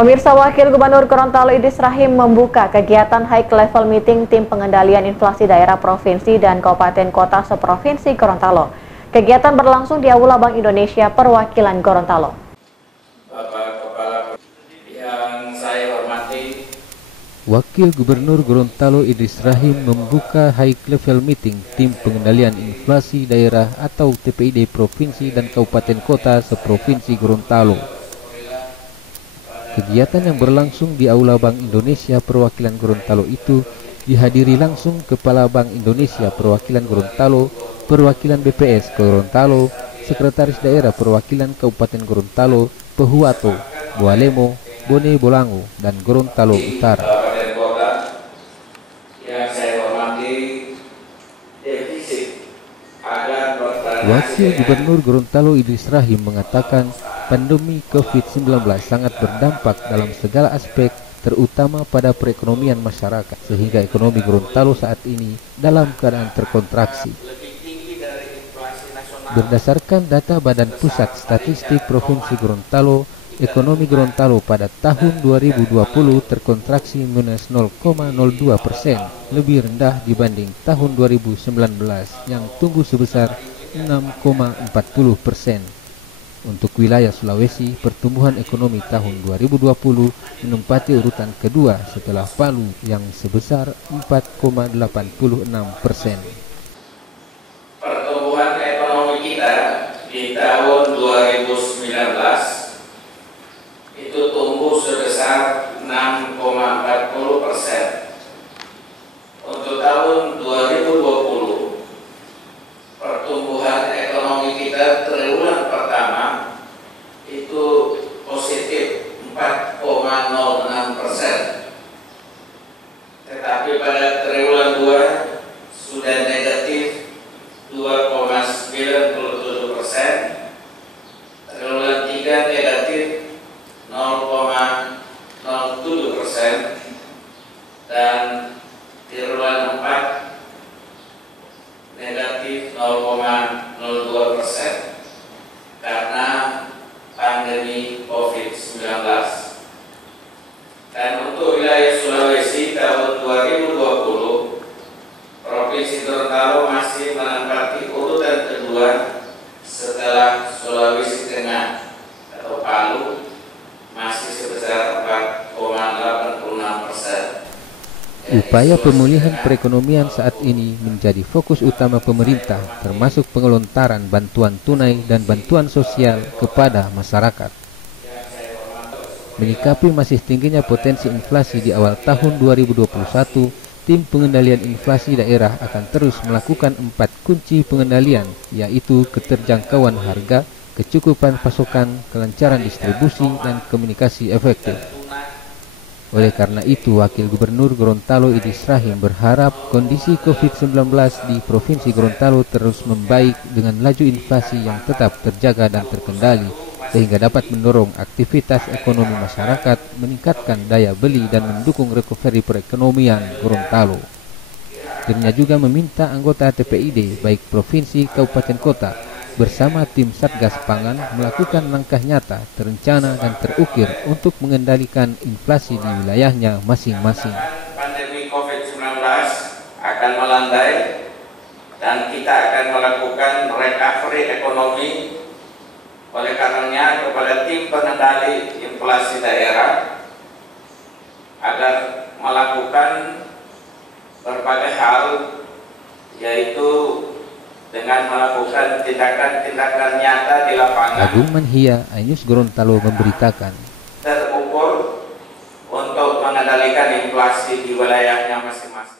Pemirsa, Wakil Gubernur Gorontalo Idris Rahim membuka kegiatan high level meeting tim pengendalian inflasi daerah provinsi dan kabupaten kota seprovinsi Gorontalo. Kegiatan berlangsung di Aula Bank Indonesia Perwakilan Gorontalo. Bapak Kepala yang saya hormati, Wakil Gubernur Gorontalo Idris Rahim membuka high level meeting tim pengendalian inflasi daerah atau TPID provinsi dan kabupaten kota seprovinsi Gorontalo. Kegiatan yang berlangsung di Aula Bank Indonesia Perwakilan Gorontalo itu dihadiri langsung Kepala Bank Indonesia Perwakilan Gorontalo, Perwakilan BPS Gorontalo, Sekretaris Daerah Perwakilan Kabupaten Gorontalo, Pehuwato, Boalemo, Bone Bolango, dan Gorontalo Utara. Kabupaten Kota yang saya hormati, defisit agar Wakil Gubernur Gorontalo Idris Rahim mengatakan pandemi COVID-19 sangat berdampak dalam segala aspek, terutama pada perekonomian masyarakat, sehingga ekonomi Gorontalo saat ini dalam keadaan terkontraksi. Berdasarkan data Badan Pusat Statistik Provinsi Gorontalo, ekonomi Gorontalo pada tahun 2020 terkontraksi minus 0,02%, lebih rendah dibanding tahun 2019 yang tumbuh sebesar 6,40%. Untuk wilayah Sulawesi, pertumbuhan ekonomi tahun 2020 menempati urutan kedua setelah Palu yang sebesar 4,86%. Pertumbuhan ekonomi kita di tahun 2019 itu tumbuh sebesar 6,40%. Untuk tahun 2020, pertumbuhan ekonomi kita triwulan pertama itu positif 4,06%. Tetapi pada triwulan 2 sudah negatif 2,97%. Triwulan 3 negatif 0,07%, dan triwulan 4 negatif 0,02% karena pandemi COVID-19. Dan untuk wilayah Sulawesi tahun 2020, Provinsi Gorontalo masih menempati urutan kedua setelah Sulawesi Tengah atau Palu, masih sebesar 4,86%. Upaya pemulihan perekonomian saat ini menjadi fokus utama pemerintah, termasuk pengelontaran bantuan tunai dan bantuan sosial kepada masyarakat. Menyikapi masih tingginya potensi inflasi di awal tahun 2021, tim pengendalian inflasi daerah akan terus melakukan 4 kunci pengendalian, yaitu keterjangkauan harga, kecukupan pasokan, kelancaran distribusi, dan komunikasi efektif. Oleh karena itu, Wakil Gubernur Gorontalo Idris Rahim berharap kondisi COVID-19 di Provinsi Gorontalo terus membaik dengan laju inflasi yang tetap terjaga dan terkendali, sehingga dapat mendorong aktivitas ekonomi masyarakat, meningkatkan daya beli dan mendukung recovery perekonomian Gorontalo. Dirinya juga meminta anggota TPID baik provinsi, kabupaten kota bersama tim Satgas Pangan melakukan langkah nyata, terencana dan terukir untuk mengendalikan inflasi di wilayahnya masing-masing. Pandemi COVID-19 akan melandai dan kita akan melakukan recovery ekonomi. Oleh karenanya kepada tim pengendali inflasi daerah agar melakukan berbagai hal, yaitu dengan melakukan tindakan-tindakan nyata di lapangan. Agung Manhia, iNews Gorontalo memberitakan. Terukur untuk mengendalikan inflasi di wilayahnya masing-masing.